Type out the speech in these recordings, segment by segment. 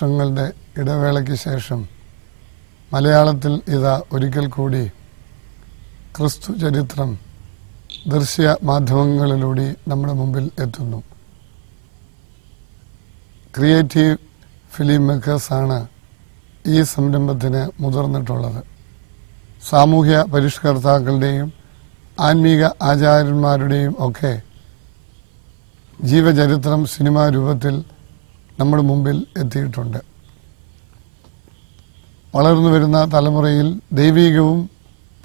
വർഷങ്ങളുടെ ഇടവേളയ്ക്ക് ശേഷം മലയാളത്തിൽ ഇതാ ഒരിക്കൽ കൂടി ക്രിസ്തു ചരിത്രം ദൃശ്യ മാധ്യമങ്ങളിലൂടെ നമ്മുടെ മുമ്പിൽ എത്തുന്നു. ക്രിയേറ്റീവ് ഫിലിം മേക്കേഴ്സാണ് ഈ സംരംഭത്തിന് മുതിർന്നിട്ടുള്ളത്. സാമൂഹ്യ പരിഷ്കർത്താക്കളുടെയും ആത്മീക ആചാര്യന്മാരുടെയും ഒക്കെ ജീവചരിത്രം സിനിമാ രൂപത്തിൽ നമ്മുടെ മുമ്പിൽ എത്തിയിട്ടുണ്ട്. വളർന്നു വരുന്ന തലമുറയിൽ ദൈവികവും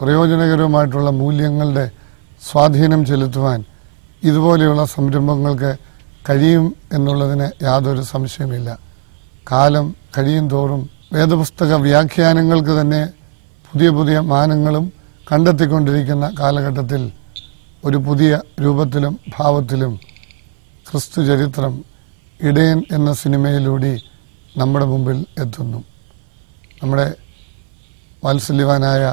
പ്രയോജനകരവുമായിട്ടുള്ള മൂല്യങ്ങളുടെ സ്വാധീനം ചെലുത്തുവാൻ ഇതുപോലെയുള്ള സംരംഭങ്ങൾക്ക് കഴിയും എന്നുള്ളതിന് യാതൊരു സംശയമില്ല. കാലം കഴിയും തോറും വേദപുസ്തക വ്യാഖ്യാനങ്ങൾക്ക് തന്നെ പുതിയ പുതിയ മാനങ്ങളും കണ്ടെത്തിക്കൊണ്ടിരിക്കുന്ന കാലഘട്ടത്തിൽ ഒരു പുതിയ രൂപത്തിലും ഭാവത്തിലും ക്രിസ്തു ചരിത്രം ഇടയൻ എന്ന സിനിമയിലൂടെ നമ്മുടെ മുമ്പിൽ എത്തുന്നു. നമ്മുടെ വാത്സല്യവാനായ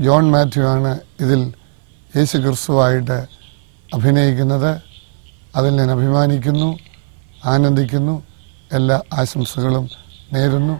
ജോൺ മാത്യു ആണ് ഇതിൽ യേശു ക്രിസ്തുവായിട്ട് അഭിനയിക്കുന്നത്. അതിൽ ഞാൻ അഭിമാനിക്കുന്നു, ആനന്ദിക്കുന്നു. എല്ലാ ആശംസകളും നേരുന്നു.